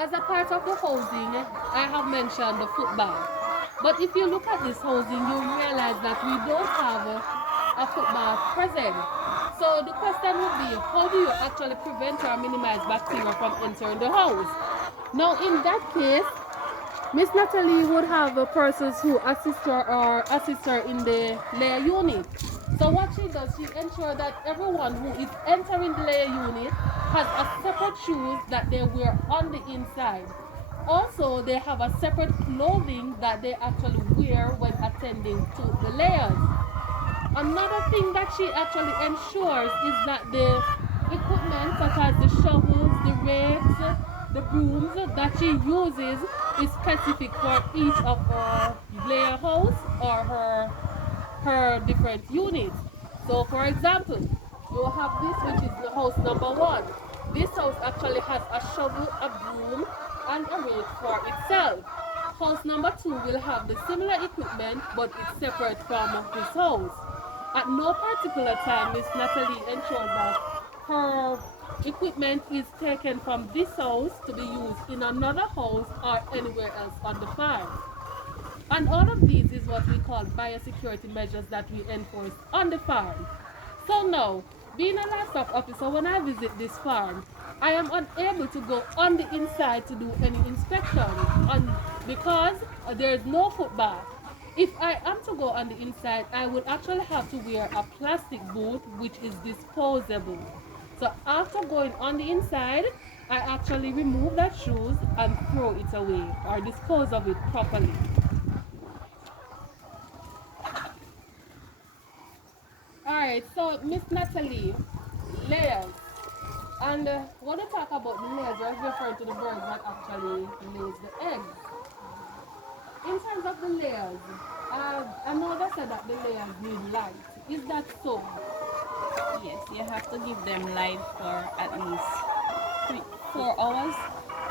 as a part of the housing, I have mentioned the footbath. But if you look at this housing, you realize that we don't have a footbath present. So the question would be, how do you actually prevent or minimize bacteria from entering the house? Now, in that case, Miss Natalie would have persons who assist her in the layer unit. So what she does, she ensures that everyone who is entering the layer unit has a separate shoes that they wear on the inside. Also, they have a separate clothing that they actually wear when attending to the layers. Another thing that she actually ensures is that the equipment such as the shovels, the rakes, the brooms that she uses is specific for each of her layer house or her different units. So for example, you have this which is the house number one. This house actually has a shovel, a broom, and a rake for itself. House number two will have the similar equipment but it's separate from this house. At no particular time, Miss Natalie ensures that her equipment is taken from this house to be used in another house or anywhere else on the farm. And all of these is what we call biosecurity measures that we enforce on the farm. So now, being a livestock officer, when I visit this farm, I am unable to go on the inside to do any inspection because there is no footbath. If I am to go on the inside, I would actually have to wear a plastic boot which is disposable. So after going on the inside, I actually remove that shoes and throw it away or dispose of it properly. Alright, so Miss Natalie, layers. And when I talk about the layers, we're referring to the birds that actually lays the eggs. In terms of the layers, I know they said that the layers need light. Is that so? Yes, you have to give them light for at least 4 hours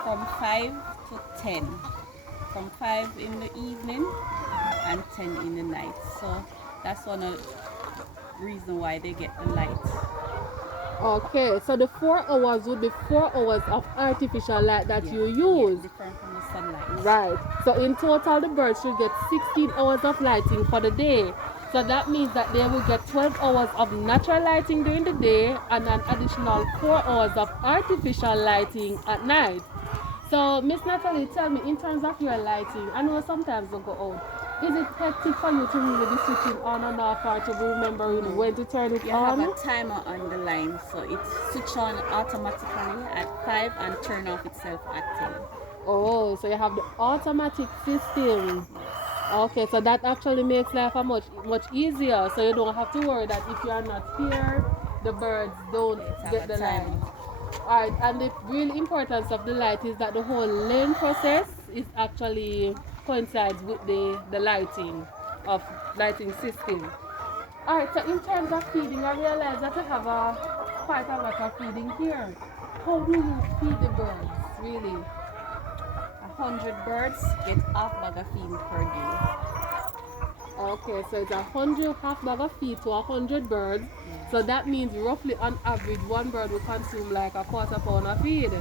from 5 to 10. From 5 in the evening and 10 in the night. So that's one of the reasons why they get the light. Okay, so the 4 hours would be 4 hours of artificial light that you use. Different from the sunlight. Right. So in total, the birds should get 16 hours of lighting for the day. So that means that they will get 12 hours of natural lighting during the day and an additional 4 hours of artificial lighting at night. So Miss Natalie, tell me, in terms of your lighting, I know sometimes they go out. Is it hectic for you to really be switching on and off or to remember really when to turn it You on? have a timer on the line, so it switch on automatically at 5 and turn off itself at 10. Oh, so you have the automatic system. Okay, so that actually makes life a much easier. So you don't have to worry that if you are not here, the birds don't get the light. Alright, and the real importance of the light is that the whole laying process is actually coincides with the lighting system. Alright, so in terms of feeding, I realize that you have quite a lot of feeding here. How do you feed the birds, really? 100 birds get half bag of feed per day. Okay, so it's 100 half bag of feed to 100 birds. So that means roughly on average one bird will consume like a quarter pound of feed.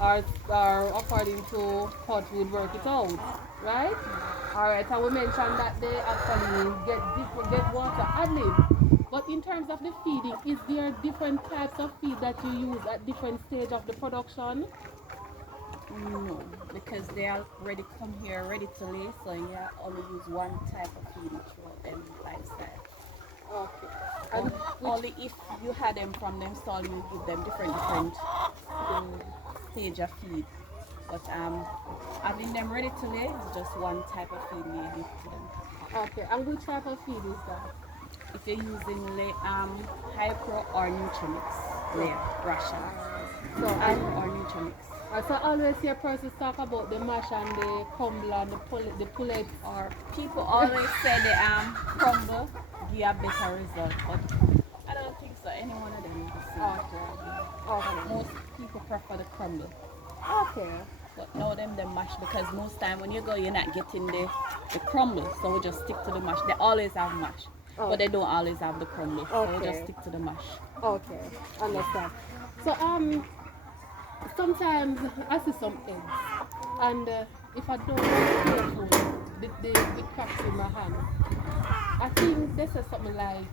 Or according to what would work it out. Right? Alright, and we mentioned that they actually get water ad-lib. But in terms of the feeding, is there different types of feed that you use at different stage of the production? No, because they already come here ready to lay, so you only use one type of feed throughout them lifestyle. Okay. And only if you had them from them stall, you give them different stage of feed. But having them ready to lay is just one type of feed you give to them. Okay, and which type of feed is that? If you're using high pro or Nutrimix, layer ration. So high pro or Nutrimix. So I always hear persons talk about the mash and the crumble and the pullet. Or people always say the crumble give a better result, but I don't think so. Any one of them is the same. Okay. Most people prefer the crumble. Okay. But no them mash, because most time when you go you're not getting the crumble, so we just stick to the mash. They always have mash, but they don't always have the crumble, so we just stick to the mash. Okay, understand. So sometimes I see some eggs And if I don't want careful, the cracks in my hand. I think this is something like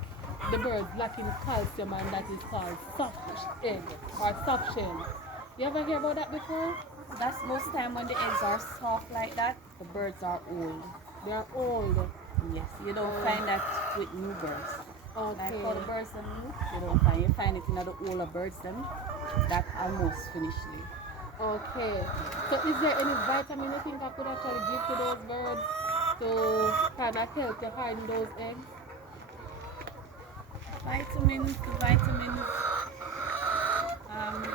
the birds lacking calcium, and that is called soft egg or soft shell. You ever hear about that before? That's most time when the eggs are soft like that, the birds are old. They are old. Yes, you don't find that with new birds. Okay. Like how the birds are new, you find it in the older birds them that almost finished lay. Okay. So is there any vitamin you think I could actually give to those birds to kind of help to hide those eggs? The vitamins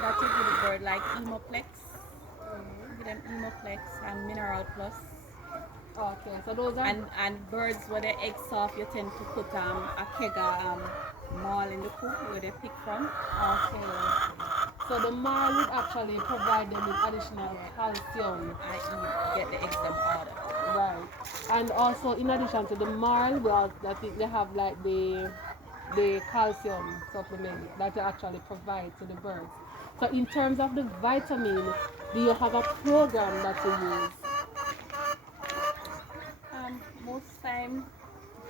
that you give the bird like Emoplex. Give them Emoplex and Mineral Plus. Okay, so those are And birds where the eggs soft, you tend to put a keg of mall in the coop where they pick from. okay. So the mall would actually provide them with additional calcium. I get the eggs them order. Right. And also in addition to the marl, I think they have like the calcium supplement that you actually provide to the birds. So in terms of the vitamin, do you have a program that you use? Most time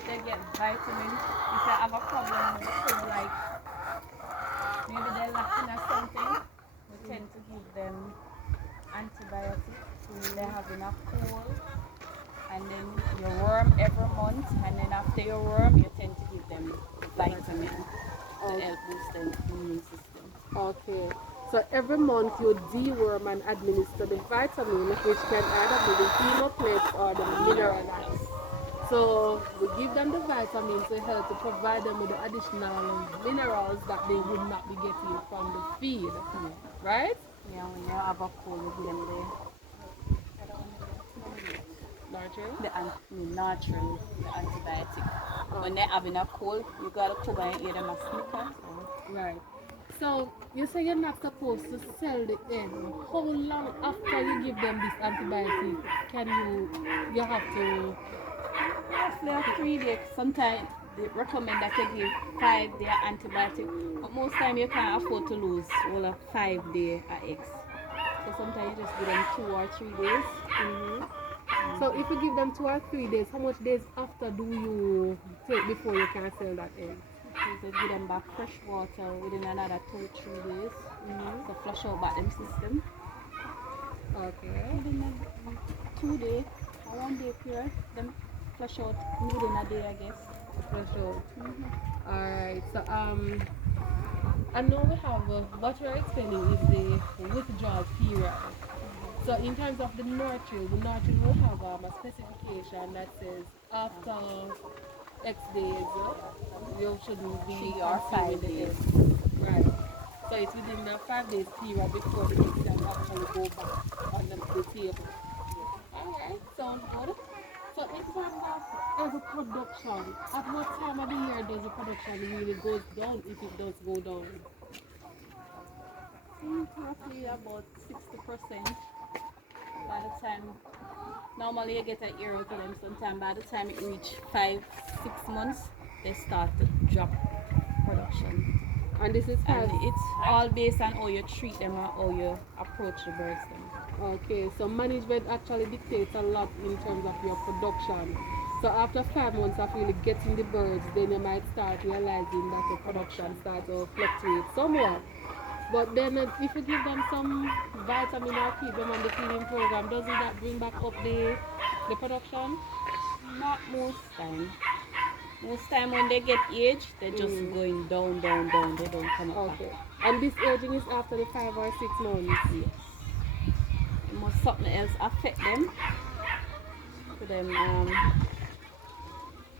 they get vitamins. If they have a problem with food, like maybe they're lacking or something, we tend to give them antibiotics when they're having a cold. And then you worm every month, and then after your worm, you tend to give them vitamin to help boost their immune system. Okay. So every month you deworm and administer the vitamin, which can either be the hemoplex or the mineralize. So we give them the vitamin to help to provide them with the additional minerals that they would not be getting from the feed, right? Yeah, when you have a cold, you give them natural, the antibiotic. When they're having a cold, you gotta cover and eat them a snicker. Right. So you say you're not supposed to sell the egg. How long after you give them this antibiotic can you have to Roughly 3 days. Sometimes they recommend that you give 5-day antibiotic, but most time you can't afford to lose all of 5-day eggs. So sometimes you just give them 2 or 3 days. So if you give them 2 or 3 days, how much days after do you take before you can sell that egg? You give them back fresh water within another 2 or 3 days. So flush out back them system. Okay. Within 2 days or 1 day period, them flush out within a day, I guess. Flush out. Alright. So I know we have what you're explaining is the withdrawal period. So in terms of the nurturing will have a specification that says after X days you shouldn't be 3 or 5 days. Right. So it's within the 5 days period before the eggs can actually go back on the table. Alright, sounds good. So in terms of the production, at what time of the year does the production really goes down if it does go down? Roughly about 60%. By the time, normally you get an ear out of them sometime. By the time it reach 5-6 months, they start to drop production. And this is And it's all based on how you treat them or how you approach the birds then. Okay, so management actually dictates a lot in terms of your production. So after 5 months of really getting the birds, then you might start realizing that your production starts to fluctuate somewhat. But then if you give them some vitamin or keep them on the feeding program, doesn't that bring back up the production? Not most time. Most time when they get age, they're just going down. They don't come up. Okay. And this aging is after the 5 or 6 months? Yes. It must something else affect them. To them,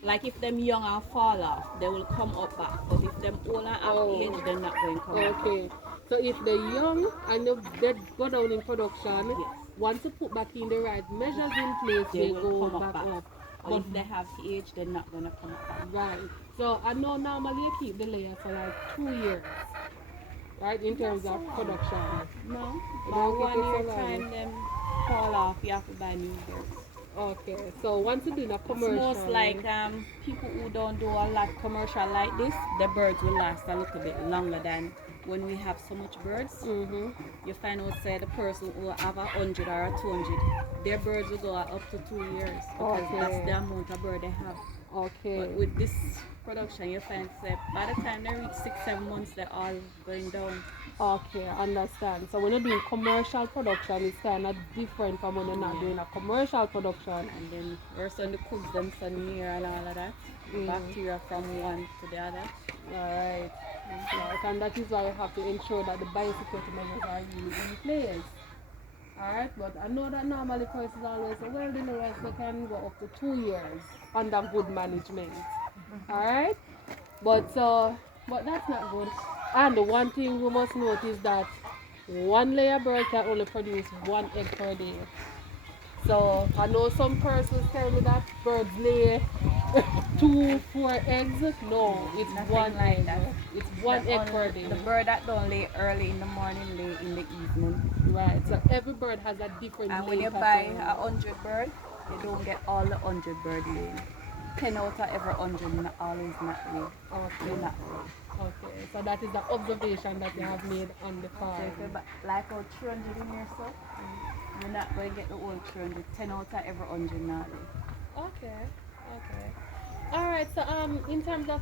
like if them young and fall off, they will come up back. But if them old and have age, they're not going to come up. Okay. So if they're young and they go down in production, once you put back in the right measures in place, they will go back up. But if they have age, they're not going to come up back. Right. So I know normally you keep the layer for like 2 years, right, in terms of production. No, about 1 year time them fall off, you have to buy new birds. Okay, so once you do a commercial, it's most like people who don't do a lot commercial like this, the birds will last a little bit longer than when we have so much birds, Mm-hmm. you find out say the person who have 100 or 200, their birds will go up to 2 years because that's Okay. the amount of bird they have. Okay. But with this production, you find say by the time they reach 6-7 months, they're all going down. Okay, I understand. So when you're doing commercial production, it's kind of different from when you're not doing a commercial production. And then worse on the cooks them so near and all of that. The bacteria from one to the other. Alright. Right. And that is why you have to ensure that the biosecurity measures are really in place. Alright, but I know that normally prices always say, well, the layers they can go up to 2 years under good management. Alright? But that's not good. And the one thing we must note is that one layer bird can only produce 1 egg per day. So I know some persons tell me that birds lay 4 eggs. No, it's Nothing one like egg. that. It's one egg per only, day. the bird that don't lay early in the morning lay in the evening. Right. So every bird has a different And when laying you buy pattern. 100 bird, you don't get all the 100 bird laying. 10 out of every 100 not always not lay. Okay. They not lay. Okay. So that is the observation that you have made on the So farm. if you like out 300 in here, so you're not going to get the whole 300. 10 out of every 100 not lay. Okay. Okay. All right. So in terms of